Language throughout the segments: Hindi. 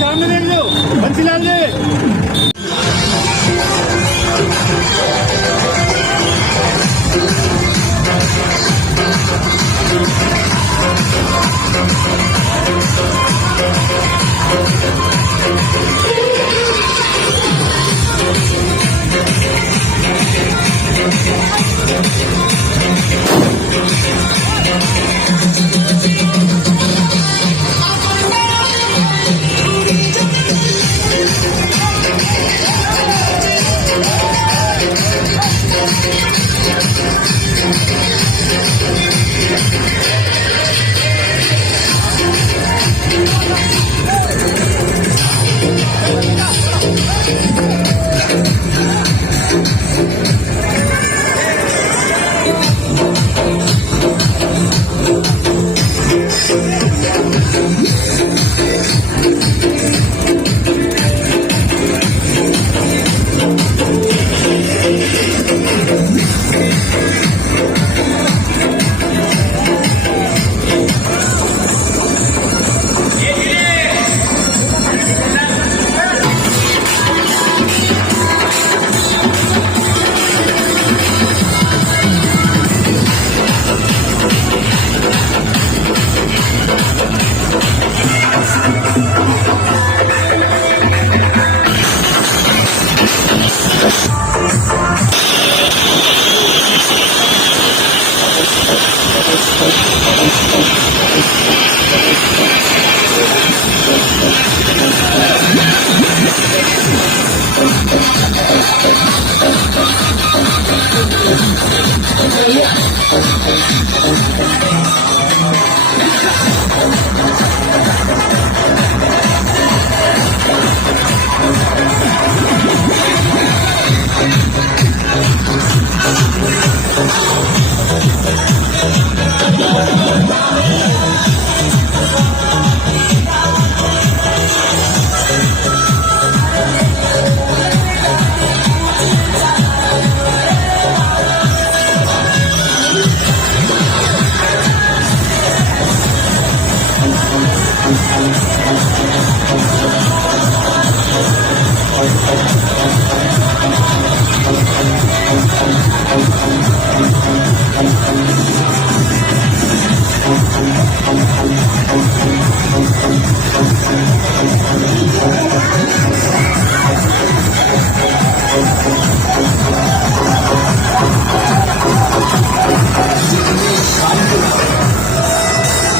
सामने देख लो बंसीलाल जी।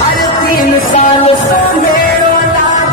अरे 3 साल से मेरो लाल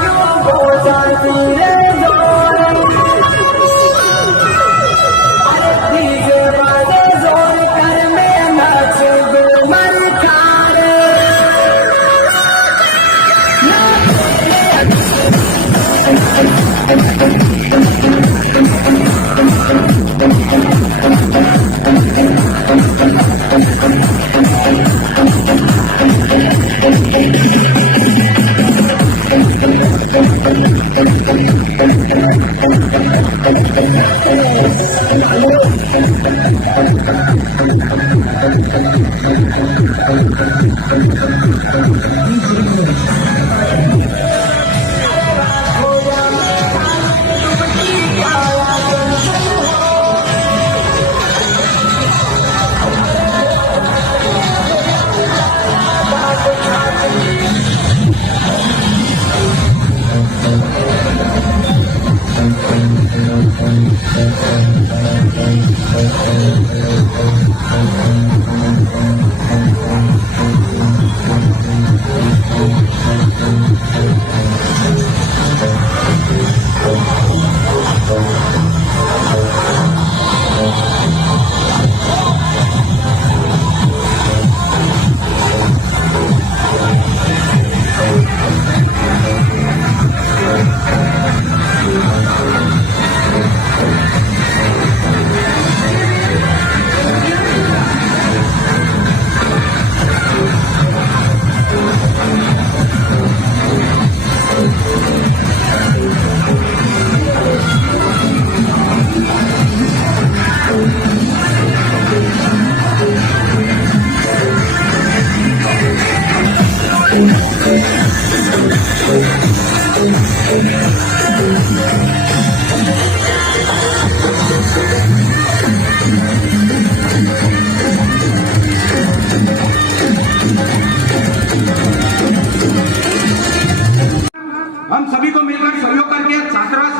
हम सभी को मिलकर सहयोग करके छात्रावास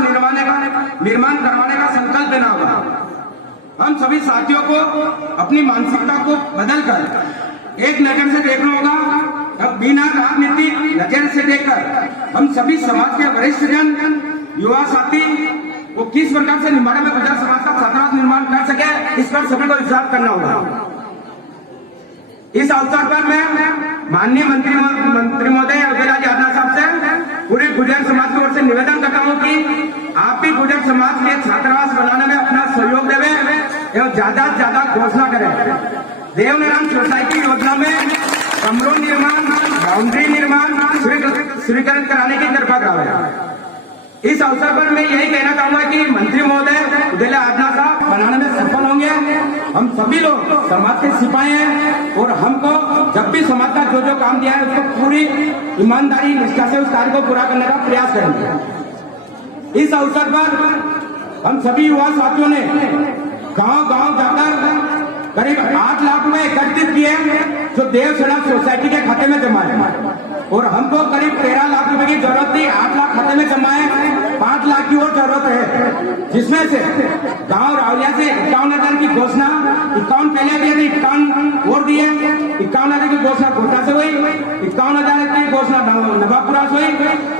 निर्माण करवाने का संकल्प लेना होगा। हम सभी साथियों को अपनी मानसिकता को बदलकर एक नजर से देखना होगा। अब बिना राजनीतिक नजर से देखकर हम सभी समाज के वरिष्ठ जन, युवा साथी को किस प्रकार से निम्बाड़ा में गुजरात समाज का छात्रावास निर्माण कर सके, इस पर सभी को विचार करना होगा। इस अवसर पर मैं माननीय मंत्री महोदय अभिलाष यादव साहब से पूरे गुर्जर समाज की ओर से निवेदन करता हूं कि आप भी गुर्जर समाज के छात्रावास बनाने में अपना सहयोग देवें एवं ज्यादा से ज्यादा घोषणा करें। देवनारायण सोसाइटी योजना में कमरों निर्माण, बाउंड्री निर्माण स्वीकृत कराने की कृपा कराएं। इस अवसर पर मैं यही कहना चाहूंगा कि मंत्री महोदय उदयलाल यादव साहब बनाने में सफल होंगे। हम सभी लोग समाज के सिपाही हैं और हमको जब भी समाज का जो जो काम दिया है उसको पूरी ईमानदारी निष्ठा से उस कार्य को पूरा करने का प्रयास करेंगे। इस अवसर पर हम सभी युवा साथियों ने गांव-गांव जाकर करीब 8 लाख रुपए एकत्रित किए जो देव सड़क सोसाइटी के खाते में जमा है और हमको करीब 13 लाख रुपए की जरूरत थी। 8 लाख खाते में जमा है, 5 लाख की और जरूरत है, जिसमें से गांव रावलिया से 51,000 की घोषणा, 51 पहले दिए थे, 51 और दिए, 51,000 की घोषणा कोटा से हुई, 51,000 की घोषणा नवापुरा से हुई,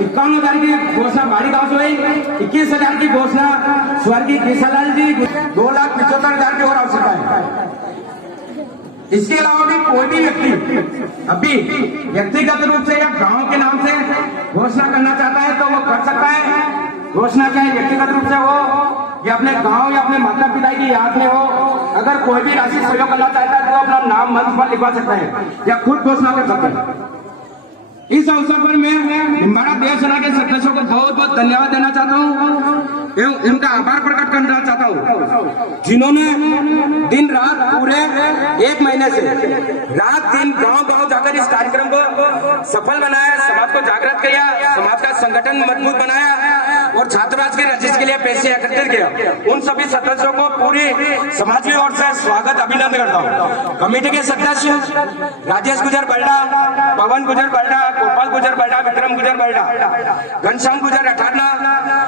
51,000 की घोषणा बाड़ी गांव से हुई, 21,000 की घोषणा स्वर्गीय केशालाल जी, 2,75,000 की और आवश्यकता है। इसके अलावा भी कोई भी व्यक्ति अभी व्यक्तिगत रूप से या गांव के नाम से घोषणा करना चाहता है तो वो कर सकता है। घोषणा चाहे व्यक्तिगत रूप से हो या अपने गांव या अपने माता पिता की याद में हो। अगर कोई भी राशि सहयोग करना चाहता है तो अपना नाम मंच पर लिखवा सकता है या खुद घोषणा कर सकता है। इस अवसर पर मैं निम्बाड़ा देव सेना के सदस्यों को बहुत बहुत धन्यवाद देना चाहता हूँ एवं उनका आभार प्रकट करना चाहता हूँ, जिन्होंने दिन रात पूरे 1 महीने से रात दिन गांव-गांव जाकर इस कार्यक्रम को सफल बनाया, समाज को जागृत किया, समाज का संगठन मजबूत बनाया और छात्रावास के रजिस्टर के लिए पैसे एकत्रित किया। उन सभी सदस्यों को पूरी समाज की ओर से स्वागत अभिनंदन करता हूँ। कमेटी के सदस्य राजेश गुजर बल्डा, पवन गुजर बल्डा, गोपाल गुजर बल्डा, विक्रम गुजर बल्डा, घनश्याम गुजर अठारना,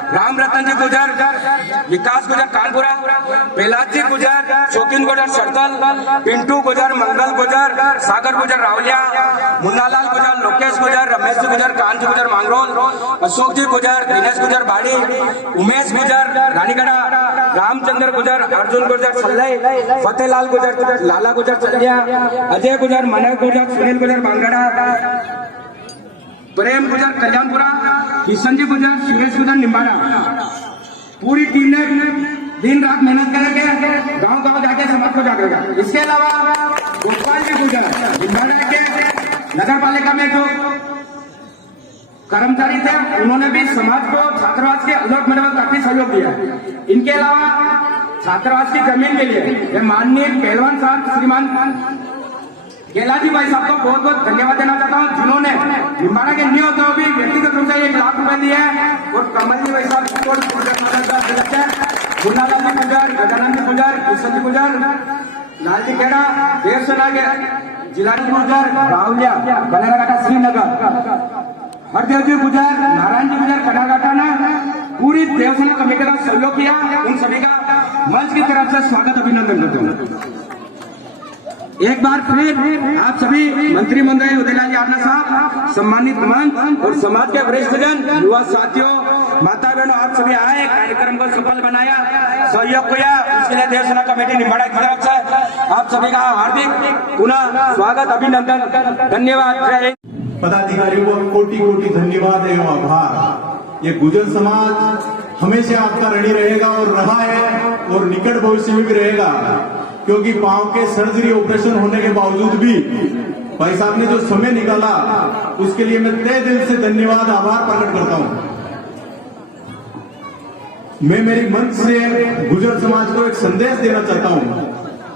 राम रतन जी गुजर, विकास गुजर कानपुरा, प्रहलाद जी गुजर, शौकीन गुजर सरदल, पिंटू गुजर, मंगल गुजर, सागर गुजर रावलिया, मुन्नालाल गुजर, लोकेश गुजर, रमेश जी गुजर, कांजी गुजर मांगरोल, अशोक जी गुजर, दिनेश गुजर बाड़ी, उमेश गुजर रानीगढ़ा, रामचंद्र गुजर, अर्जुन गुजर सल्लई, फतेहलाल गुजर, लाला गुजर चलिया, अजय गुजर, मनोज गुजर, सुनील गुजर बांगड़ा, प्रेम गुजर कल्याणपुरा, किशन जी गुजर, सुरेश गुजर निम्बाड़ा। पूरी टीम ने दिन रात मेहनत करके गांव-गांव जाके समाज को जागरूक। इसके अलावा गोपाल जी गुजर निम्बाड़ा के नगर पालिका में जो कर्मचारी थे, उन्होंने भी समाज को छात्रावास के अलग में काफी सहयोग दिया। इनके अलावा छात्रावास की जमीन के लिए माननीय पहलवान साहब श्रीमान गेलाजी भाई साहब को बहुत बहुत धन्यवाद देना चाहता हूँ, जिन्होंने निम्बाड़ा के नियम तो भी व्यक्तिगत रूप से 1 लाख रुपए दिए हैं। और कमल जी भाई साहब गुन्नालाल जी गुजर, गजानंद जी गुजर, किशन जी गुजर, लाल जी खेड़ा, देवसेना के जिलानी गुजर, राहुलिया बनारघाटा श्रीनगर, हरदेव जी गुजर, नारायण जी गुजर बनारघाटा ने पूरी देवसेना कमेटी का सहयोग किया। उन सभी का मंच की तरफ से स्वागत अभिनंदन करते हूँ। एक बार फिर आप सभी मंत्री महोदय उदयलाल यादव साहब, सम्मानित मंच और समाज के वरिष्ठ जन, युवा साथियों, माता बहनों, आप सभी आए, कार्यक्रम को सफल बनाया, सहयोग किया, उसके लिए देवसेना कमेटी निम्बाड़ा की तरफ से आप सभी का हार्दिक पुनः स्वागत अभिनंदन धन्यवाद। पदाधिकारियों को कोटि कोटि धन्यवाद एवं आभार। ये गुजर समाज हमेशा आपका ऋणी रहेगा और रहा है और निकट भविष्य में भी रहेगा, क्योंकि पांव के सर्जरी ऑपरेशन होने के बावजूद भी भाई साहब ने जो समय निकाला, उसके लिए मैं तहे दिल से धन्यवाद आभार प्रकट करता हूं। मैं मेरी मंच से गुजर समाज को एक संदेश देना चाहता हूं।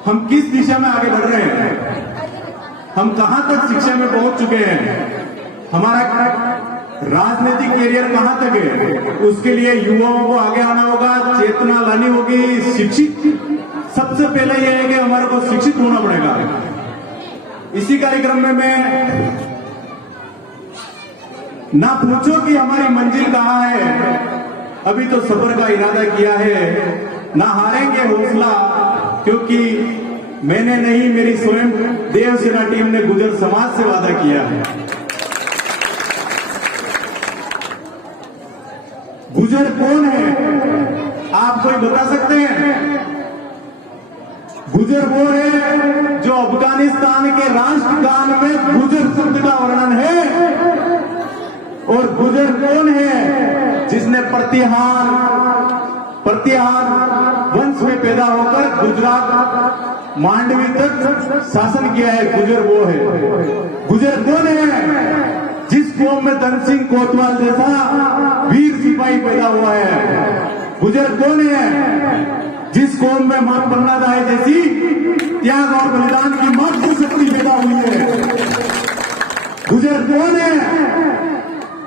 हम किस दिशा में आगे बढ़ रहे हैं, हम कहां तक शिक्षा में पहुंच चुके हैं, हमारा राजनीतिक कैरियर कहां तक है, उसके लिए युवाओं को आगे आना होगा, चेतना लानी होगी। शिक्षित सबसे पहले यह है कि हमारे को शिक्षित होना पड़ेगा। इसी कार्यक्रम में मैं ना पूछो कि हमारी मंजिल कहां है, अभी तो सफर का इरादा किया है, ना हारेंगे हौसला, क्योंकि मैंने नहीं, मेरी स्वयं देवसेना टीम ने गुजर समाज से वादा किया है। गुजर कौन है, आप कोई बता सकते हैं? गुजर वो है जो अफगानिस्तान के राष्ट्रगान में गुजर शब्द का वर्णन है। और गुजर कौन है जिसने प्रतिहार वंश में पैदा होकर गुजरात मांडवी तक शासन किया है। गुजर वो है। गुजर कौन है जिस कौम में धन सिंह कोतवाल जैसा वीर सिपाही पैदा हुआ है। गुजर कौन है जिस कौम में मां पन्ना दाई जैसी त्याग और बलिदान की मातृ शक्ति पैदा हुई है। गुजर कौन है?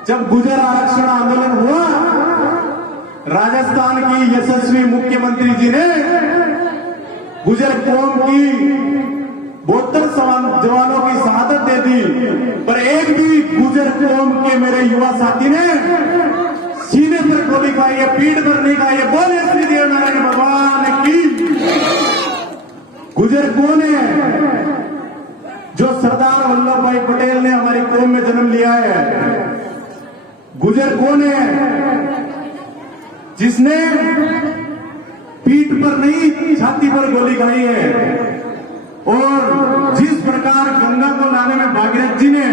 जब गुजर आरक्षण आंदोलन हुआ, राजस्थान की यशस्वी मुख्यमंत्री जी ने गुजर कौम की 72 जवानों की शहादत दे दी, पर एक भी गुजर कौम के मेरे युवा साथी ने सीने पर गोली खाई है, पीठ पर नहीं खाई है। बोले श्री देव नारायण भगवान की। गुजर कौन है? जो सरदार वल्लभ भाई पटेल ने हमारी कौम में जन्म लिया है। गुजर कौन है जिसने पीठ पर नहीं छाती पर गोली खाई है। और जिस प्रकार गंगा को लाने में भागीरथ जी ने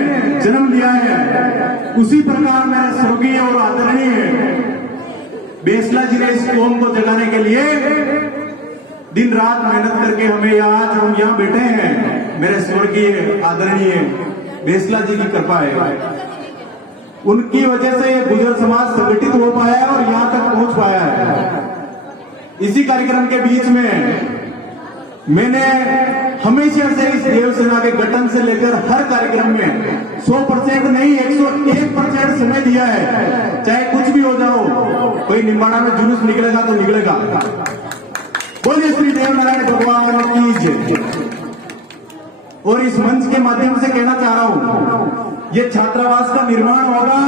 जन्म लिया है, उसी प्रकार मेरे स्वर्गीय और आदरणीय बेसला जी ने इस कौम को जगाने के लिए दिन रात मेहनत करके हमें आज हम यहाँ बैठे हैं। मेरे स्वर्गीय आदरणीय बेसला जी की कृपा है। उनकी वजह से ये गुजर समाज संगठित हो पाया है और यहाँ तक पहुंच पाया है। इसी कार्यक्रम के बीच में मैंने हमेशा से इस देवसेना के गठन से लेकर हर कार्यक्रम में 100% नहीं 101% समय दिया है। चाहे कुछ भी हो जाओ, कोई निम्बाड़ा में जुलूस निकलेगा तो निकलेगा। बोलिए श्री देव नारायण भगवान की जय। और इस मंच के माध्यम से कहना चाह रहा हूं, ये छात्रावास का निर्माण होगा,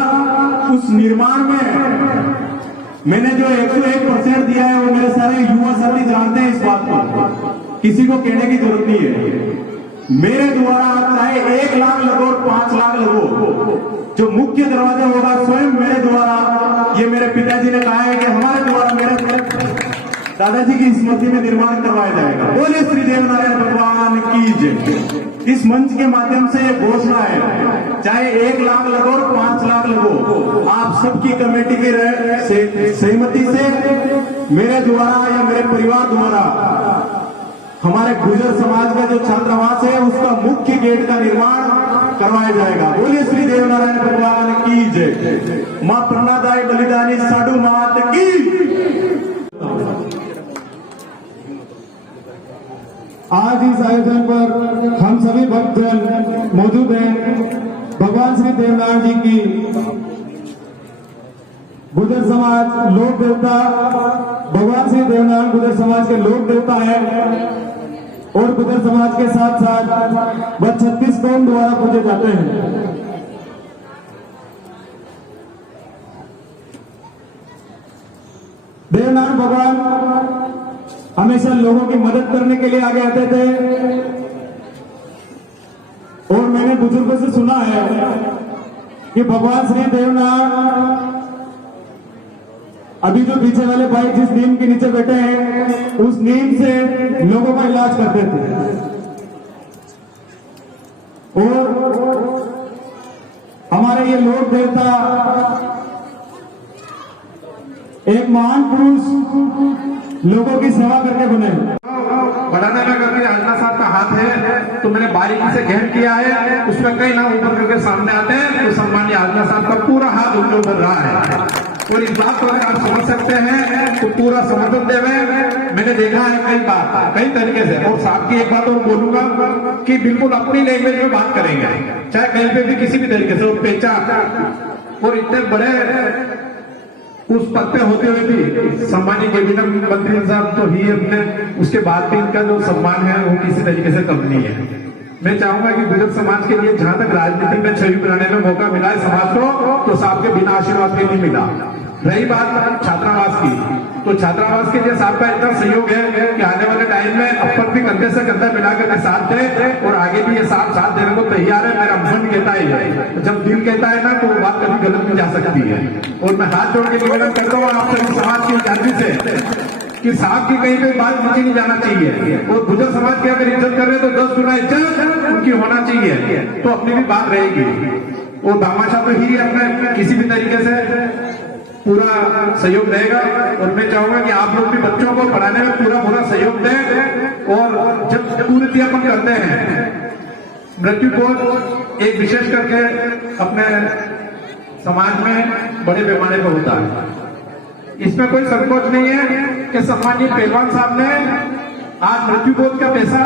उस निर्माण में मैंने जो 101% दिया है वो मेरे सारे युवा साथी जानते हैं। इस बात को किसी को कहने की जरूरत नहीं है। मेरे द्वारा चाहे 1 लाख लगो और 5 लाख लगो, जो मुख्य दरवाजा होगा स्वयं मेरे द्वारा, ये मेरे पिताजी ने कहा है कि हमारे द्वारा मेरे दादाजी की स्मृति में निर्माण करवाया जाएगा। बोले श्री देव नारायण भगवान की जय। इस मंच के माध्यम से ये घोषणा है, चाहे 1 लाख लगो और 5 लाख लगो, आप सबकी कमेटी की सहमति से मेरे द्वारा या मेरे परिवार द्वारा हमारे गुजर समाज का जो छात्रावास है उसका मुख्य गेट का निर्माण करवाया जाएगा। बोलिए श्री देवनारायण भगवान की जय। मां प्रणदायी बलिदानी साधु मात की। आज इस आयोजन पर हम सभी भक्तजन मौजूद हैं। भगवान श्री देवनारायण जी की गुर्जर समाज लोक देवता, भगवान श्री देवनारायण गुर्जर समाज के लोक देवता है और गुर्जर समाज के साथ साथ वह 36 कौम द्वारा पूजे जाते हैं। देवनारायण भगवान हमेशा लोगों की मदद करने के लिए आगे आते थे और मैंने बुजुर्गों से सुना है कि भगवान श्री देवनारायण अभी जो पीछे वाले भाई जिस नीम के नीचे बैठे हैं उस नीम से लोगों का इलाज करते थे और हमारे ये लोक देवता एक महान पुरुष लोगों की सेवा करके बने। बढ़ाने में करके आजना साहब का हाथ है तो मैंने बारीकी से गहन किया है, उसमें कई नाम ऊपर करके सामने आते हैं तो सम्मानीय आजना साहब का पूरा हाथ उनके ऊपर रहा है और इस बात को अगर आप समझ सकते हैं तो पूरा समर्थन देवे। मैंने देखा है कई बार कई तरीके से। और साहब की एक बात और बोलूंगा कि बिल्कुल अपनी लैंग्वेज में बात करेंगे, चाहे कहीं पे भी किसी भी तरीके से। और पेचा और इतने बड़े उस पद पे होते हुए भी सम्मानित कैबिनेट मंत्री साहब तो ही अपने, उसके बाद भी इनका जो सम्मान है वो किसी तरीके से कम नहीं है। मैं चाहूंगा कि गुर्जर समाज के लिए जहां तक राजनीति में छवि बनाने में मौका मिला है समाज को, तो साहब के बिना आशीर्वाद के नहीं मिला। रही बात छात्रावास की, तो छात्रावास के लिए साहब का इतना सहयोग है कि आने वाले टाइम में अपन भी कंधे से कंधा मिलाकर के साथ दे और आगे भी ये साथ देने को तैयार है। मेरा मन कहता है, जब दिल कहता है ना तो वो बात कभी गलत नहीं जा सकती है। और मैं हाथ जोड़ के निवेदन करता हूँ आप सभी समाज की जाति से कि साहब की कहीं पे बात नीचे नहीं जाना चाहिए और गुर्जर समाज की अगर इज्जत कर रहे तो 10 गुना इज्जत उनकी होना चाहिए, तो अपनी भी बात रहेगी। और भामाशाह तो ही अपने किसी भी तरीके से पूरा सहयोग रहेगा। और मैं चाहूंगा कि आप लोग भी बच्चों को पढ़ाने में पूरा सहयोग दें। और जब पूरी अपन करते हैं मृत्यु को एक विशेष करके अपने समाज में बड़े पैमाने पर होता है, इसमें कोई संकोच नहीं है कि सम्मानित पहलवान साहब ने आज मृत्यु बोध का पैसा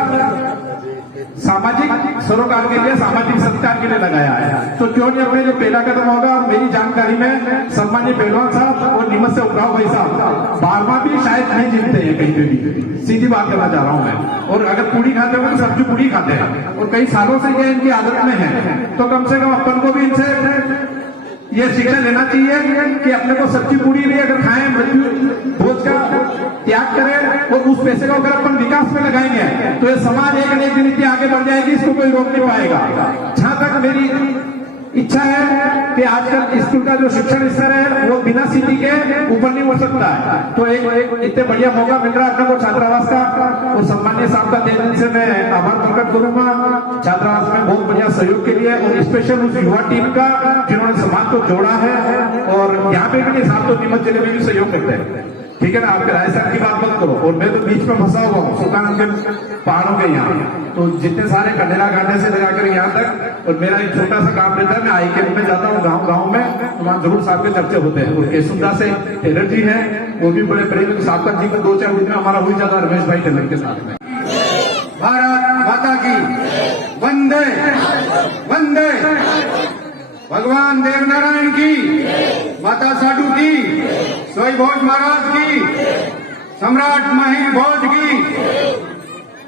सामाजिक सरोकार के लिए, सामाजिक सत्कार के लिए लगाया है। तो क्यों नहीं अपने जो पहला कदम होगा। और मेरी जानकारी में सम्मानित पहलवान साहब और नीमच से उभराव भाई साहब 12वां भी शायद नहीं जीतते हैं कहीं पे भी, सीधी बात करना चाह रहा हूं मैं। और अगर पूड़ी खाते हो तो सब्जी पूड़ी खाते हैं और कई सालों से ये इनकी आदत में है, तो कम से कम अपन को भी इनसे ये शिक्षा लेना चाहिए कि अपने को सब्जी पूरी भी अगर खाएं, मृत्यु भोज का त्याग करें और उस पैसे को अगर अपन विकास में लगाएंगे तो ये समाज एक न एक दिन आगे बढ़ जाएगी, इसको कोई रोक नहीं पाएगा। जहां तक मेरी इच्छा है कि आजकल स्कूल का जो शिक्षण स्तर है वो बिना सीटी के ऊपर नहीं हो सकता है, तो एक इतने बढ़िया मौका मिल रहा है अपने को छात्रावास का। और सम्मानीय साहब का दिन से मैं आभार प्रकट करूंगा छात्रावास में बहुत बढ़िया सहयोग के लिए और स्पेशल उस युवा टीम का जिन्होंने समाज को जोड़ा है। और यहाँ पे भी नहीं, साहब तो नीमच जिले में भी सहयोग करते हैं, ठीक है ना। आपके राजस्थान की बात मत करो। और मैं तो बीच में फंसा हुआ हूँ सुल्तान के पहाड़ों के यहाँ, तो जितने सारे कंडेला घाटे से लगाकर यहाँ तक। और मेरा एक छोटा सा काम रहता है, मैं आई के में जाता हूँ गाँव में, तो वहाँ जरूर साहब के चर्चे होते हैं। और केसुंदा से टेलर जी है, वो भी बड़े बड़े साहब का जी को 2-4 दिन में हमारा हुई जाता रमेश भाई टेलर के साथ में। भारत माता की वंदे वंदे। भगवान देवनारायण की, माता साधु की, सोई भोज महाराज की, सम्राट महिर भोज की।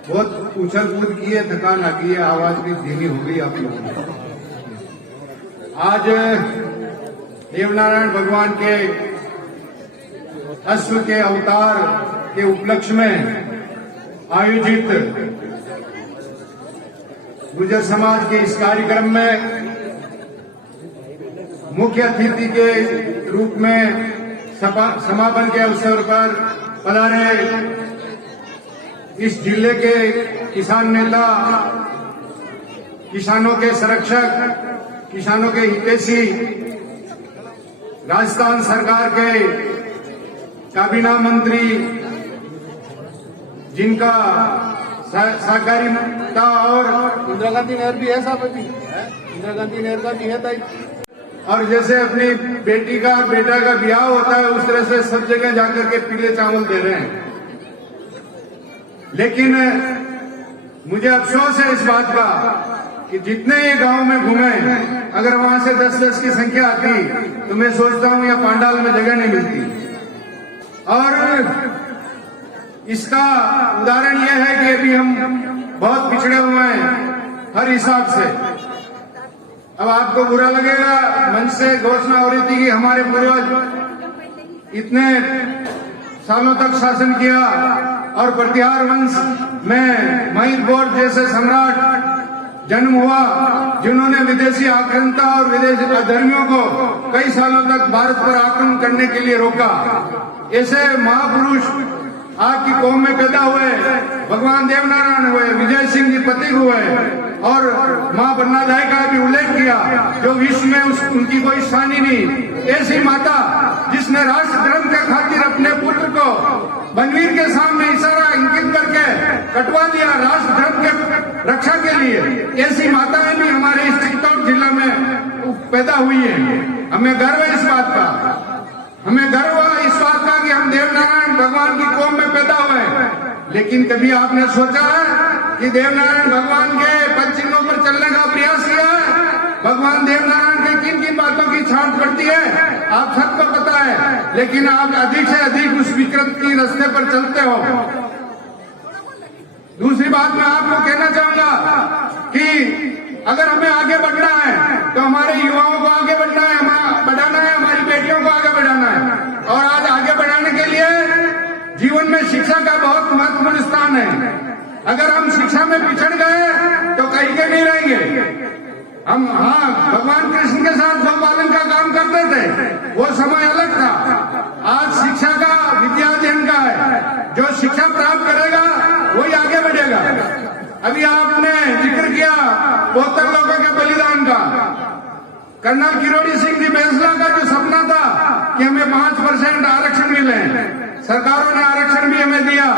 बहुत उछल कूद की है, थकान आती है, आवाज भी धीमी हो गई आप लोगों को। आज देवनारायण भगवान के अश्व के अवतार के उपलक्ष्य में आयोजित गुर्जर समाज के इस कार्यक्रम में मुख्य अतिथि के रूप में समापन के अवसर पर पधारे इस जिले के किसान नेता, किसानों के संरक्षक, किसानों के हितैषी, राजस्थान सरकार के काबीना मंत्री, जिनका सहकारिता और इंदिरा गांधी नहर भी है साहब, अभी इंदिरा गांधी नहर का भी है ताई। और जैसे अपनी बेटी का बेटा का ब्याह होता है उस तरह से सब जगह जाकर के पीले चावल दे रहे हैं। लेकिन मुझे अफसोस है इस बात का कि जितने ये गांव में घूमे, अगर वहां से 10-10 की संख्या आती तो मैं सोचता हूं यहाँ पांडाल में जगह नहीं मिलती। और इसका उदाहरण यह है कि अभी हम बहुत पिछड़े हुए हैं हर हिसाब से। अब आपको बुरा लगेगा, मंच से घोषणा हो रही थी कि हमारे पूर्वज इतने सालों तक शासन किया और प्रतिहार वंश में महिर बोर्ड जैसे सम्राट जन्म हुआ जिन्होंने विदेशी आक्रांता और विदेशी अधर्मियों को कई सालों तक भारत पर आक्रमण करने के लिए रोका। ऐसे महापुरुष आपकी कौम में पैदा हुए, भगवान देवनारायण हुए, विजय सिंह जी पथिक हुए और मां बन्नादाई का भी उल्लेख किया जो विश्व में उनकी कोई स्थानी नहीं। ऐसी माता जिसने राष्ट्र धर्म के खातिर अपने पुत्र को बनवीर के सामने इशारा इंकित करके कटवा दिया राष्ट्र धर्म के रक्षा के लिए, ऐसी माताएं भी हमारे इस चित्तौड़ जिला में पैदा हुई है। हमें गर्व है इस बात का, हमें गर्व है इस बात का कि हम देवनारायण भगवान की कौम में पैदा हुए। लेकिन कभी आपने सोचा है कि देवनारायण भगवान के पद चिन्हों पर चलने का प्रयास किया है? भगवान देवनारायण के किन किन बातों की छांट पड़ती है आप सबको पता है, लेकिन आप अधिक से अधिक उस विकृत की रास्ते पर चलते हो। दूसरी बात मैं आपको कहना चाहूंगा कि अगर हमें आगे बढ़ना है तो हमारे युवाओं को आगे बढ़ना है, बढ़ाना है, हमारी बेटियों को आगे बढ़ाना है। और आज आगे बढ़ाने के लिए जीवन में शिक्षा का बहुत महत्वपूर्ण स्थान है। अगर हम शिक्षा में पिछड़ गए तो कहीं के नहीं रहेंगे। हम भगवान कृष्ण के साथ गोपालन का काम करते थे, वो समय अलग था। आज शिक्षा का विद्या अध्ययन का है, जो शिक्षा प्राप्त करेगा वही आगे बढ़ेगा। अभी आपने जिक्र किया 72 लोगों के बलिदान का। कर्नल किरोड़ी सिंह जी बैंसला का जो सपना था कि हमें 5% आरक्षण मिले, सरकारों ने आरक्षण भी हमें दिया,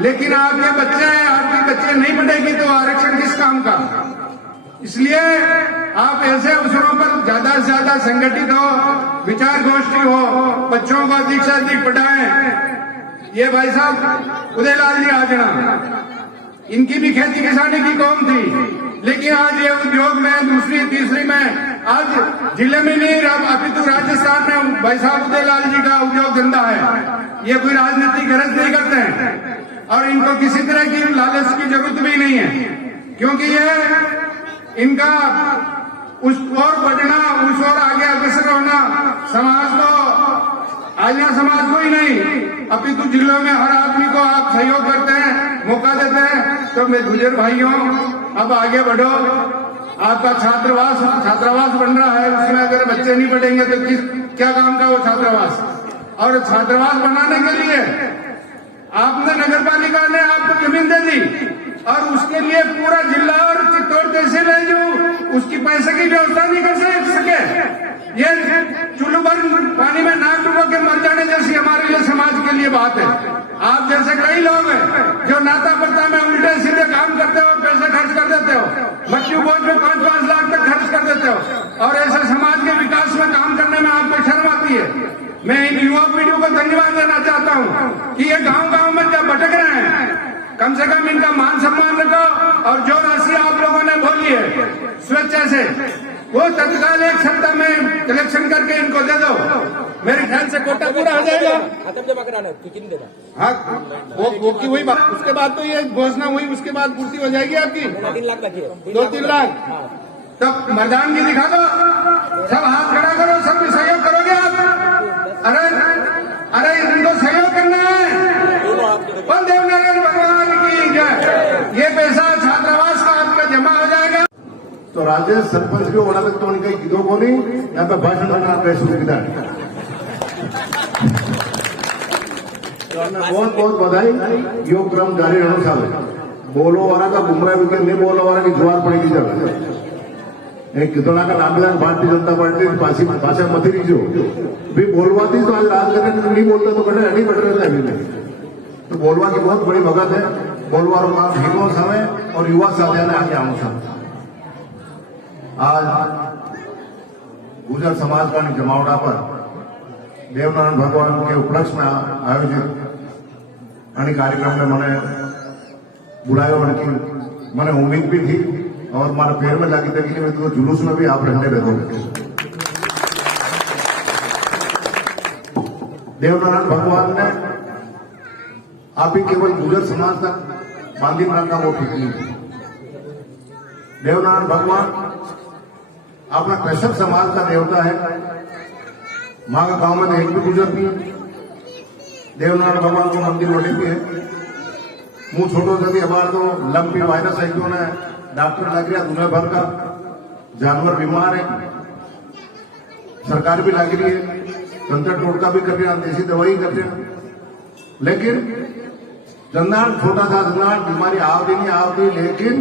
लेकिन आपके बच्चे नहीं पढ़ेगी तो आरक्षण किस काम का। इसलिए आप ऐसे अवसरों पर ज्यादा से ज्यादा संगठित हो, विचार गोष्ठी हो, बच्चों को अधिक से अधिक पढ़ाएं। ये भाई साहब उदयलाल जी आजना, इनकी भी खेती किसानी की कौम थी, लेकिन आज ये उद्योग में दूसरी तीसरी में आज जिले में नहीं अपितु राजस्थान में भाई साहब उदयलाल जी का उद्योग धंधा है। ये कोई राजनीतिक गरज नहीं करते हैं और इनको किसी तरह की लालच की जरूरत भी नहीं है, क्योंकि ये इनका उस और बढ़ना, उस और आगे अग्रसर होना समाज को, आर्य समाज को ही नहीं अपितु जिलों में हर आदमी को आप सहयोग करते हैं, मौका देते हैं। तो मेरे गुजर भाइयों, अब आगे बढ़ो। आपका छात्रावास बन रहा है, उसमें अगर बच्चे नहीं पढ़ेंगे तो क्या काम का वो छात्रावास। और छात्रावास बनाने के लिए आपने नगर पालिका ने आपको जमीन दे दी और उसके लिए पूरा जिला और चित्तौड़ तहसील है जो उसकी पैसे की व्यवस्था नहीं कर सके। ये चुल्लू भर पानी में नाक डुबो के मर जाने जैसी हमारे लिए समाज के लिए बात है। आप जैसे कई लोग हैं जो नाता पता में उल्टे सीधे काम करते हो, पैसे खर्च कर देते हो, मृत्यु बोझ में 5-5 लाख तक खर्च कर देते हो और ऐसे समाज के विकास में काम करने में आपको शर्म आती है। मैं इन युवा पीढ़ियों को धन्यवाद देना चाहता हूँ कि ये गांव-गांव में जब भटक रहे हैं, कम से कम इनका मान सम्मान रखो और जो राशि आप लोगों ने बोली है स्वेच्छा से वो तत्काल एक सप्ताह में कलेक्शन करके इनको दे दो। मेरे ख्याल से कोटा पूरा हो जाएगा। हाँ, वो की हुई बात, उसके बाद तो ये घोषणा हुई, उसके बाद पूर्ति हो जाएगी आपकी 2-3 लाख। तब मर्दानगी दिखा दो, सब हाथ खड़ा करो, सब सहयोग करोगे आप। अरे इनको सहयोग करना है। बोल देवनारायण भगवान की जय। ये पैसा छात्रावास का आपका जमा हो जाएगा। तो राजेश सरपंच के होना तक तो उनका गिदो को नहीं, यहाँ पे भाषण करना पैसे बहुत बहुत बधाई। यो क्रम जारी रहना साल बोलो वाला का बुमराह विकेट नहीं बोलो वाला की जुआर पड़ेगी जगह कितना का नामदार भारतीय जनता पार्टी पासी भाषा मत रही भी बोलवाती तो आज राज करने नहीं बोलता तो कटे नहीं बढ़ रहे थे अभी तो बोलवा की बहुत बड़ी भगत है। बोलवारो का भीमो समय और युवा साध्या ने आगे आऊं सब आज गुजर समाज का जमावड़ा पर देवनारायण भगवान के उपलक्ष्य में आयोजित आणि कार्यक्रम में मैंने बुलाया उनकी मैंने उम्मीद भी थी और हमारे पैर में लगी थी कि तो जुलूस में भी आप रहने बैठोगे। देवनारायण भगवान ने आप ही केवल गुजर समाज तक बांधी रखा वो ठीक नहीं। देवनारायण भगवान अपना कृषक समाज का देवता है। माँ का गांव में तो एक भी गुजर नहीं। देवनारायण भगवान को मंदिर वटे भी है। मुंह छोटो जब अबार तो लंपी वायरस है जो ने डॉक्टर लग रहा दुनिया भर का जानवर बीमार है। सरकार भी लग रही है, तंत्र टोटका भी कर रहे हैं, देसी दवाई कर रहे हैं, लेकिन जन्नाट छोटा सा जन्नाट बीमारी आवती नहीं आवती। लेकिन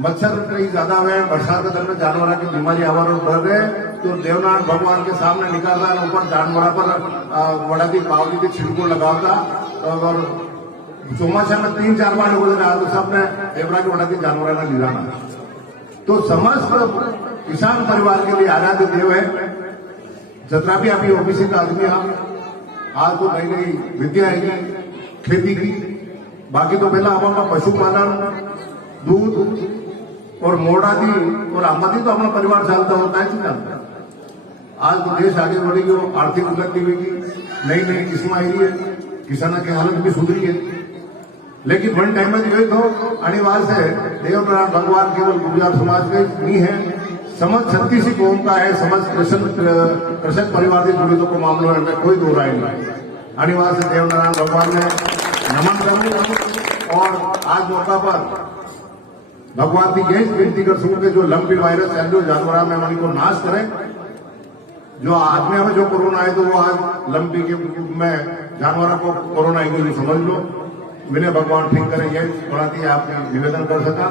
मच्छर कहीं ज्यादा हुए, बरसात के दिन में जानवर की बीमारी आवर बढ़ रहे, तो देवनारायण भगवान के सामने निकालता ऊपर जानवर पर वड़ा दी पावली की छिड़को लगाता और चौमासा में 3-4 बार लोगों ने सबने देवरा की वड़ा दी जानवर ने लिलाना। तो समस्त किसान परिवार के लिए आराध्य देव है। जितना भी अभी ओबीसी का आदमी आज तो नई नई विद्या है खेती की। बाकी तो पहला हमारा पशुपालन, दूध और मोड़ा दी और आमदी तो अपना परिवार चलता होता है। चलता आज तो देश आगे बढ़ी हो, आर्थिक उन्नति हुई, नई नई किस्म आई है, किसानों की हालत भी सुधरी है। लेकिन वन टाइम में जो तो अनिवार्य से देवनारायण भगवान केवल गुर्जर समाज के नहीं है, समझ 36 कौम का है। समझ कृषक परिवार से जुड़े तो मामलों में कोई दो राय नहीं। अनिवार्य से देवनारायण भगवान ने नमन करूं और आज मौका पर भगवान की यही विनती कर सकूं कि जो लंपी वायरस है जो जानवर में उनको नाश करें। जो आदमी में जो कोरोना है तो वो आज लंपी के में जानवर को कोरोना है समझ लो, विनय भगवान ठीक करें। ये थोड़ा थी आपने निवेदन कर सका,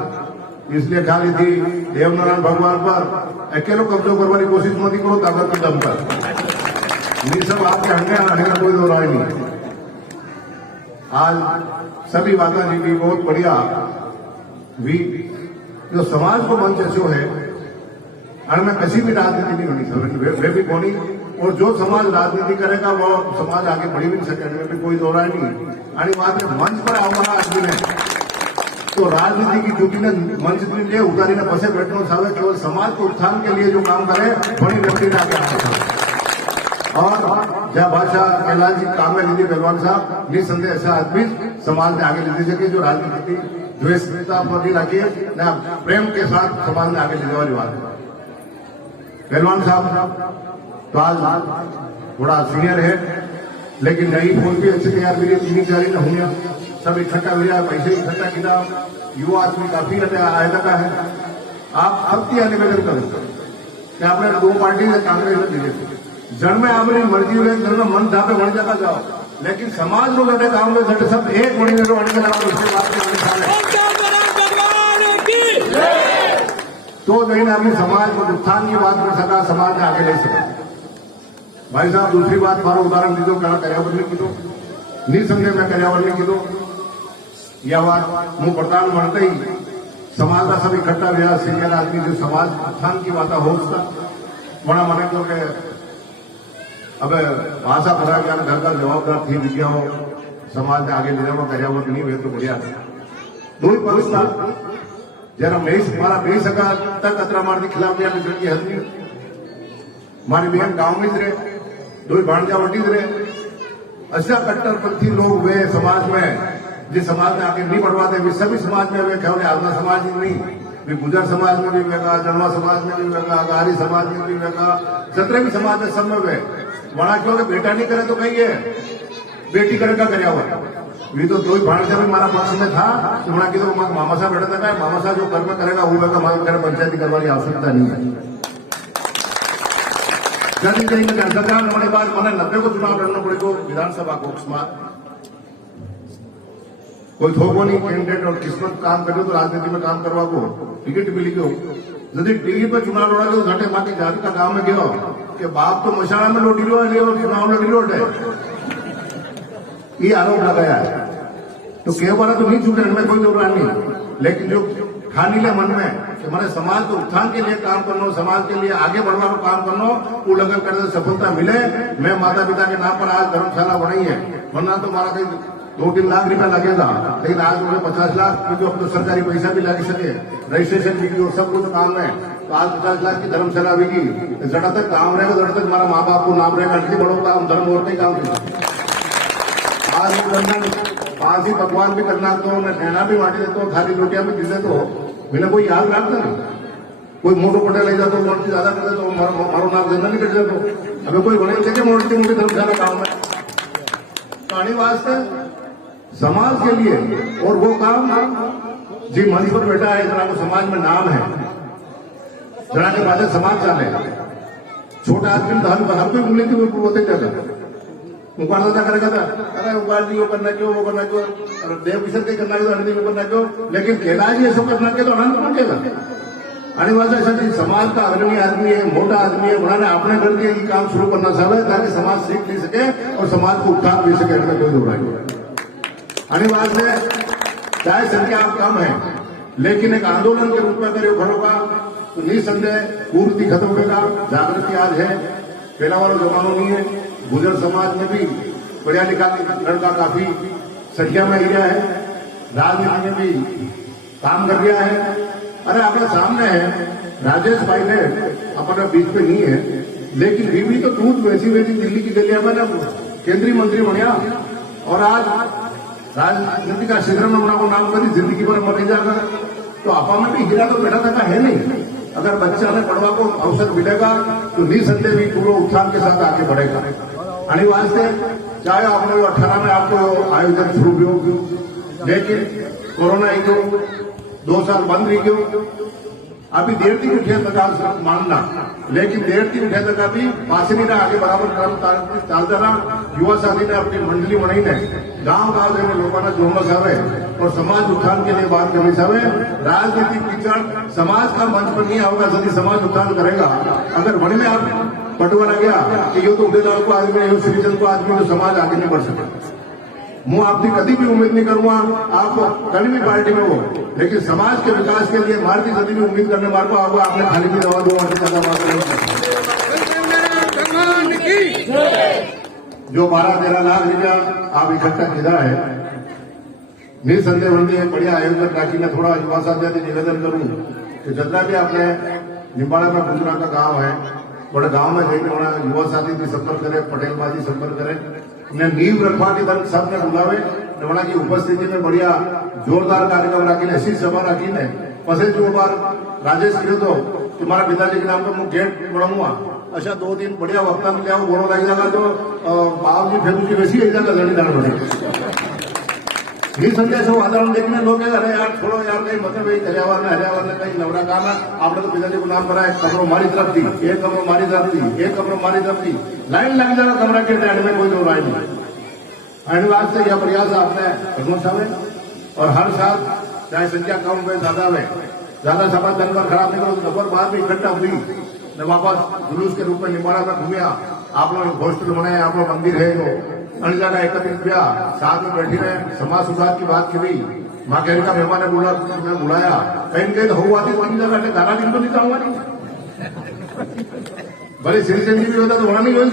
इसलिए खाली थी देवनारायण भगवान पर अकेलो कब्जो करने की कोशिश मत करो, ताकत की दम पर ये सब आपके हंगे का कोई दो राय नहीं। आज सभी बातें जी बहुत बढ़िया भी जो समाज को मंच अच्छो है और मैं किसी भी राजनीति नहीं बनी वे भी कोनी। और जो समाज राजनीति करेगा वो समाज आगे बढ़ी भी नहीं सके, भी कोई दो राय नहीं। आणि बात मंच पर आवा आदमी ने तो राजनीति की ड्यूटी ने मंच लिए उतारी ने पसे बैठना सावे केवल समाज को उत्थान के लिए जो काम करे बड़ी व्यक्ति ने आगे आना। और जहाँ भाषा कैलाश जी काम में लीजिए पहलवान साहब निसंदेह ऐसा आदमी समाज में आगे ले सके जो राजनीति द्वेषता पर नहीं रखिए ना प्रेम के साथ समाज में आगे ले जाने वाली बात है। पहलवान साहब तो आज थोड़ा सीनियर है, लेकिन नई फौज भी अच्छी तैयार हुई है। 3-4 होंगे सब इकट्ठा हुआ, पैसे इकट्ठा किया, युवा आदमी काफी आयता का है। आप अब यह निवेदन करो कि आपने 2 पार्टी से कांग्रेस लीजिए जड़ में आपने मर्जी हुए जड़ में मन धापे बढ़ जाता जाओ, लेकिन समाज को लड़े काम में जट सब एक बड़ी नजर बढ़ने के अलावा उसके बाद तो नहीं ना अभी समाज को उत्थान की बात कर सका, समाज में आगे ले सका। भाई साहब दूसरी बात मारो उदाहरण दीदो क्या पर्यावरण की दो निसंदेह में पर्यावरण की दो यह बात मुंह प्रधान बढ़ते ही समाज का सब इकट्ठा हुआ सीनियर आदमी जो समाज उत्थान की बात हो उसका बड़ा मने तो के अब भाषा पढ़ा क्या घर का जवाबदार थी विज्ञा हो समाज में आगे ले जाओ पर्यावरण नहीं हुए तो बढ़िया दो ही पक्ष जरा हमारा नहीं सका तक अतरा मारने के खिलाफ की हद नहीं। हमारी बहन गांव में रहे, 2 भाणजा वटी रहे, ऐसा कट्टरपंथी लोग हुए समाज में जिस समाज में आगे नहीं बढ़वाते वे सभी समाज में हुए। केवल आजना समाज ही नहीं, वे गुजर समाज में भी हुएगा, जनवा समाज में भी हुएगा, गारी समाज में भी हुएगा, जितने भी समाज में सब में हुए। बड़ा क्यों बेटा नहीं करे तो कही है बेटी करे का करया हुआ। वी तो 2 भाणजा भी हमारा पक्ष में था तो बड़ा की तो मामा साहब बैठा था, मामा साहब जो कर्म करेगा वो हमारे घर पंचायती करवाने की आवश्यकता नहीं है। जल्दी कहीं सरकार होने बाद मैंने 90 को चुनाव लड़ना पड़ेगा विधानसभा को कोई थोको नहीं कैंडिडेट और किस्मत काम करे तो राजनीति में काम करवा को टिकट मिली गयो। यदि टिकट पर चुनाव लड़ा तो घटे बाकी जाति का गांव में गयो कि बाप तो मशाला में लोटी लो और चुनाव लड़ी लोट है, ये आरोप लगाया है। तो कई बार तो नहीं छूटे, इनमें कोई जरूरत नहीं, लेकिन जो ठानी ले मन में कि मैंने समाज के उत्थान के लिए काम करना, समाज के लिए आगे बढ़वा को काम करना, वो लगन करने से सफलता मिले। मैं माता पिता के नाम पर आज धर्मशाला बनाई है, वरना तो हमारा कहीं 2-3 लाख रुपया लगेगा, लेकिन आज मुझे 50 लाख, क्योंकि अब तो सरकारी पैसा भी लग सके, रजिस्ट्रेशन भी की और सब कुछ काम है, तो आज 50 लाख की धर्मशाला भी की। जड़ा तक काम रहेगा, जड़ा तक हमारा माँ बाप को नाम रहेगा, अटली बड़ो काम धर्म और नहीं काम आज पास ही भगवान भी करना तो मैं कहना भी बांटी देता हूँ, खाली रोटियां भी दे तो मैंने कोई याद रखता नहीं, कोई मोटो पटेल ले जाता मोटी ज्यादा कर देता मारो नाम जनरल नहीं कर देता, अभी कोई बड़े जगह मोटी मोटी धर्मशाला काम है कहानी वास्ते समाज के लिए, और वो काम जी मंच पर बैठा है, जना को समाज में नाम है, जना के बाद समाज चाले, छोटा आदमी तो हर कोई बोले थी वो होते जाता उगाड़ दादा करेगा था, अरे उगाड़ दी वो करना क्यों, वो करना क्यों, देव विसर्जन करना क्यों, अनदी वो करना क्यों, लेकिन कैलाश ये सब करना क्यों तो आनंद पहुंचेगा। आने वाला समाज का अग्रणी आदमी है, मोटा आदमी है, उन्होंने अपने घर के ये काम शुरू करना चाहिए ताकि समाज सीख ले सके और समाज को उत्थान दे सके, इसमें कोई दोहराई नहीं। आने वाले चाहे संख्या कम है, लेकिन एक आंदोलन के रूप में अगर ये खड़ोगा तो निसंदेह पूर्ति खत्म होगा। जागृति आज है, पहला वाला जमाना नहीं है। गुजर समाज में भी पढ़ा लिखा लड़का काफी संख्या में गया है, राजनीति में भी काम कर रहा है। अरे आपके सामने है राजेश भाई ने अपने बीच पे नहीं है, लेकिन बीवी तो दूध वैसी वैसी दिल्ली की गलियां में केंद्रीय मंत्री बनया, और आज राजनीति का क्षेत्र में बना को नाम करी जिंदगी भर मर जाएगा। तो आपा में भी हीरा तो बैठा था है नहीं, अगर बच्चा ने पढ़वा को अवसर मिलेगा तो निसंदेह भी पूरा उत्थान के साथ आगे बढ़ेगा। आणि वास्ते चाहे आपने 18 में आपको आयोजन शुरू भी हो, लेकिन कोरोना ही जो 2 साल बंद रही क्यों, अभी देर थी उठे तक मानना, लेकिन देर थी उठे तक अभी पासनी ने आगे बराबर क्रम चालता रहा। युवा साथी ने अपनी मंडली बनाई ने गांव गांव में लोगों ने जोड़ना चाहे और समाज उत्थान के लिए बात करनी चाहे। राजनीतिक कीचड़ समाज का मंच पर नहीं होगा, यदि समाज उत्थान करेगा। अगर वन में आप पटवाना गया कि ये तो उद्देदार को आदमी है, सृजन को आदमी, तो समाज आगे नहीं बढ़ सके। मैं आपकी कभी भी उम्मीद नहीं करूंगा आप कभी भी पार्टी में हो, लेकिन समाज के विकास के लिए मारती कभी भी उम्मीद करने मार को होगा आपने खाली भी दवा 2 घंटे ज्यादा बात जो 12-13 लाख रुपया आप इकट्ठा किया है, निसंदेह बनती है बढ़िया आयोजन राखी ने थोड़ा युवा साथी निवेदन करूं कि जितना भी आपने निम्बाड़ा में गुजरा का गांव है, बड़े गांव में जाकर युवा साथी भी संपर्क करे, पटेलबाजी संपर्क करे, उन्हें नींव रखवा के तक सबने बुलावे, वहां की उपस्थिति में बढ़िया जोरदार कार्यक्रम राखी ने, ऐसी सभा राखी ने। पसे जो बार राजेश कहो तो तुम्हारा पिताजी के नाम पर मैं गेट बढ़ाऊंगा, अच्छा 2 दिन बढ़िया वक्ता मिल जाओ, बोलो लग जाएगा तो बाबू जी फेरू जी वैसी एक जगह लड़ीदार बने ये संदेश वातावरण देखने लोग अरे यार छोड़ो यार, कहीं मतलब हरियावर ने कहीं नवरा काम है, आपने तो पिताजी को नाम कराए, कमरों मारी तरफ थी, एक कमरों मारी तरफ थी, एक कमरों मारी तरफ थी, लाइन लग जाएगा कमरा के एंड में, कोई दो राय नहीं। एंड से यह प्रयास आपने करना चाहे, और हर साल चाहे संख्या कम हुए ज्यादा हुए, ज्यादा समाज दिन भर खराब निकलो तो दोपहर बाद में इकट्ठा हुई न वापस जुलूस के रूप में निम्बाड़ा में घूमिया, आप लोग हॉस्टल बनाए, आप लोग मंदिर है तो अन्य जगह एकत्रित किया, साथ में बैठी रहे, समाज सुधार की बात की हुई। माँ कहने का मेहमान ने बुलाया, कहीं कहीं तो हुआ थी वही जगह गाना दिन तो नहीं चाहूंगा नहीं भले सिटीजन भी होता तो वहां नहीं होगी,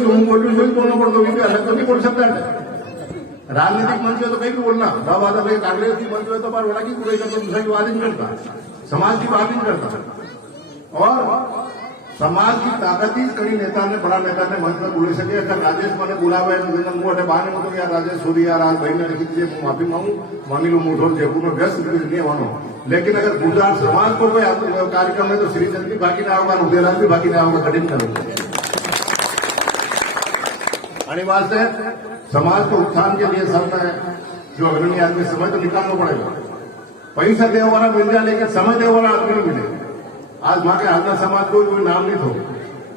बोलना पड़ता भी अलग तो नहीं बोल सकता है। राजनीतिक मंच है तो कहीं भी बोलना, बाबा आता भाई कांग्रेस की मंच है तो बार बोला की पूरे करता, दूसरा की बात ही नहीं करता, समाज की बात ही नहीं करता। और समाज की ताकत ही कई नेता ने, बड़ा नेता ने मंच में बोले सके। अगर राजेश मैंने बुलावा है तो बहाने में तो यार राजेश सूरी यार आज भाई ने लिखी दीजिए, माफी मांगू, मानी लो मोटोर जयपुर में व्यस्त नहीं मानो, लेकिन अगर गुजरात समाज को कोई कार्यक्रम है तो श्रीचंद भी बाकी ना होगा, उदयलाल भी बाकी ना होगा, कठिन करोगे। अनिवार्य समाज को उत्थान के लिए सब में जो अग्रणी आदमी समय तो निकालना पड़ेगा, पैसा देने वाला मिल जाए लेकिन समय देने वाला आदमी नहीं मिले। आज वहां के आदना समाज को कोई नाम नहीं थो,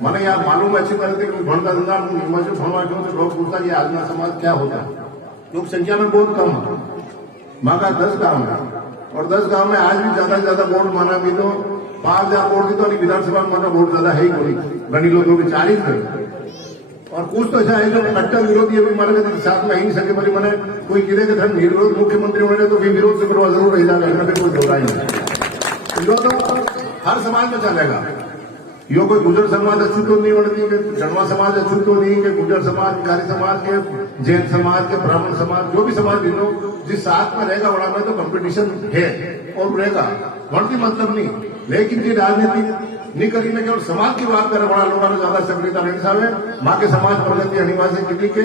मैंने यार मालूम अच्छी तरह से भणता धंधा भणवा क्यों तो लोग पूछता ये आदना समाज क्या होता है, लोग संख्या में बहुत कम है। वहां का 10 गांव है और 10 गांव में आज भी ज्यादा से ज्यादा वोट माना भी तो 5000 वोट दी तो विधानसभा में माना वोट ज्यादा है ही कोई, गणी लोगों की 40 है। और कुछ तो ऐसा है जो कट्टर विरोधी अभी मारे गए साथ में ही नहीं सके बोली मैंने कोई किधर के धर्म विरोध मुख्यमंत्री होने तो भी विरोध से करवा जरूर रह जाएगा, इसमें कोई दो राय नहीं। विरोध तो हर समाज में चलेगा। यो कोई गुजर समाज अच्छी तो नहीं होती कि जनवा समाज अच्छी तो नहीं कि गुजर समाज, कारी समाज के, जैन समाज के, ब्राह्मण समाज, जो भी समाज लो जिस साथ में रहेगा वहां में तो कंपटीशन है और रहेगा, बढ़ती मतलब नहीं। लेकिन ये राजनीति नहीं करी में केवल समाज की बात करे बड़ा लोगों ने ज्यादा सक्रियता नहीं सावे माँ के समाज प्रगति अनिवार्य कितनी के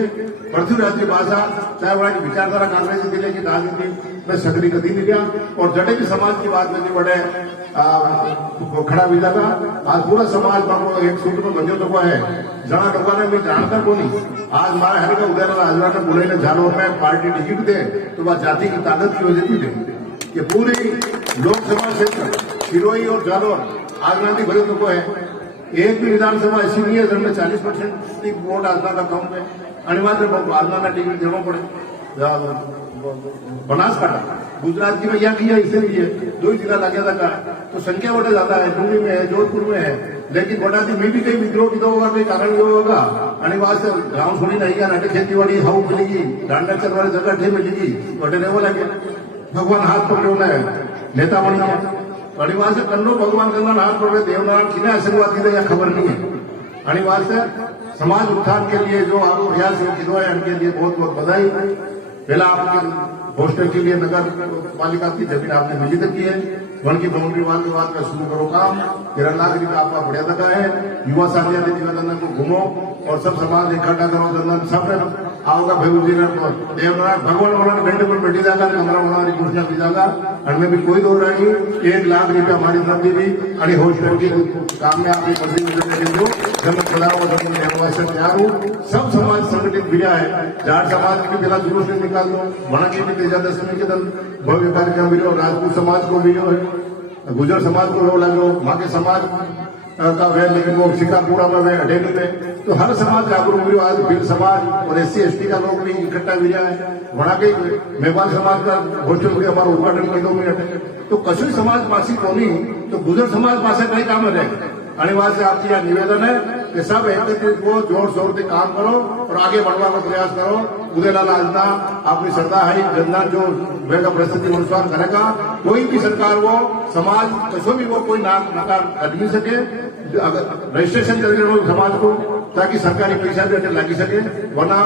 पृथ्वीराज की भाषा चाहे वहां की विचारधारा कांग्रेस जिले की राजनीति में सक्रिय गति नहीं दिया और जड़े भी समाज की बात में बड़े खड़ा भी था। आज पूरा समाज बाबू एक सूत्र में बंधे तो है जना लोगों ने भी जानता को नहीं। आज हमारे हर का उदय राजवा ने बोले ने जालोर में पार्टी टिकट दे तो वह जाति की ताकत की वजह से दे। ये पूरी लोकसभा क्षेत्र सिरोही और जालोर आजमाती भले तो है। एक भी विधानसभा ऐसी नहीं है जिसमें 40% वोट आजना का कम है। अनिवार्य आजना का टिकट देना पड़े। बनासकांठा गुजरात की भैया किया इससे भी है 2 ही जिला लगे था तो संख्या बड़ा ज्यादा है, डूंगी में है, जोधपुर में है। लेकिन बड़ा में भी कहीं विद्रोह की तो होगा, कहीं कारण जो होगा अनिवार्य गाँव थोड़ी नहीं है नाटे खेती बाड़ी हाउ मिलेगी, डांडा चल वाली जगह ठे मिलेगी बटे नहीं वो लगे भगवान हाथ पकड़ो है नेता बन गया अनिवार्य कन्नो भगवान गंगा हाथ पकड़े देवनारायण किन्हें आशीर्वाद दिए या खबर नहीं है। अनिवार्य समाज उत्थान के लिए जो आप प्रयास किया है उनके लिए बहुत बहुत बधाई। पहला आपके हॉस्टल के लिए नगर पालिका की जमीन आपने मिली तक की है, वन की बाउंड्री वाल के बाद का शुरू करो काम। 13 लाख रुपया आपका बढ़िया लगा है। युवा साथियों ने दंदन को घूमो और सब समाज इकट्ठा करो दंदन सब आओगा भेगू जी देवनारायण भगवान वाला घंटे पर बैठी जाएगा कमरा वाला घोषणा की जाएगा हमें भी कोई दौर रही 1 लाख रुपया हमारी तरफ दी भी आणि हॉस्टल के काम में आपकी तैयार हूँ। सब समाज संगठित मिला है। जाट समाज की पहला जुलूस नहीं निकाल दो, वहां की भी तेजादशमी के दिन भव्य कार्यक्रम मिलो, राजपूत समाज को मिलो है, गुजर समाज को लो लगो, माँ के समाज का वे लेकिन वो शिकारपुरा में वे अडेली में तो हर समाज जागरूक हुई। आज भील समाज और SC/ST का लोग भी इकट्ठा मिला है। वहां के मेवाड़ समाज का हॉस्टल के हमारा उद्घाटन की 2 मिनट तो कशु समाज पासी को नहीं तो गुजर समाज पास कई काम रहेगा। अनिवार्य से आपसे यह निवेदन है कि सब एकत्रित हो, जोर शोर से काम करो और आगे बढ़वा का प्रयास करो। उदयलाल आजना अपनी श्रद्धा है जनता जो वेगा परिस्थिति अनुसार करेगा। कोई भी सरकार वो समाज कसो भी वो कोई नकार कर नहीं सके। अगर रजिस्ट्रेशन करके समाज को ताकि सरकारी पैसा भी लगी सके, वरना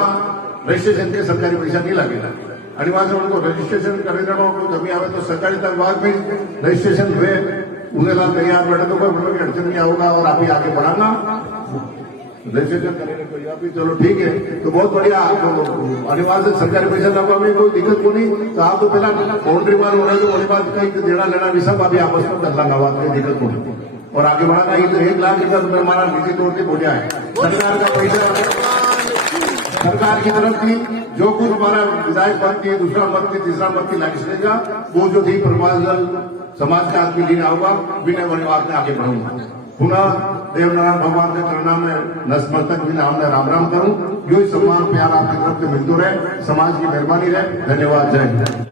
रजिस्ट्रेशन के सरकारी पैसा नहीं लगेगा। अनिवार्य उनको रजिस्ट्रेशन करने कभी आवे तो सरकारी विभाग में रजिस्ट्रेशन हुए उदयलाल तैयार बैठे तो कोई मतलब अड़चन नहीं होगा और आप ही आगे बढ़ाना रजिस्ट्रेशन करेंगे कोई आप ही चलो ठीक है तो बहुत बढ़िया। अनिवार्य सरकारी पैसा लगा में कोई दिक्कत को नहीं तो आप तो पहला बाउंड्री वाल हो रहे तो बड़ी बात कहीं देना लेना भी सब अभी आपस में करना नवा कोई दिक्कत को नहीं और आगे बढ़ाना। ये तो 1 लाख रुपया हमारा निजी तौर पर बोलिया है सरकार का पैसा सरकार की तरफ की जो कुछ हमारा विधायक पद की, दूसरा मत की, तीसरा मत की लाइस लेगा वो जो थी प्रमाण समाज का आदमी लेना होगा बिना परिवार में आगे बढ़ूंगा। पुनः देवनारायण भगवान के चरणा में नतमस्तक बिना हमने राम राम करूं। जो सम्मान प्यार आपकी तरफ से मिलते रहे, समाज की मेहरबानी रहे। धन्यवाद। जय हिंद।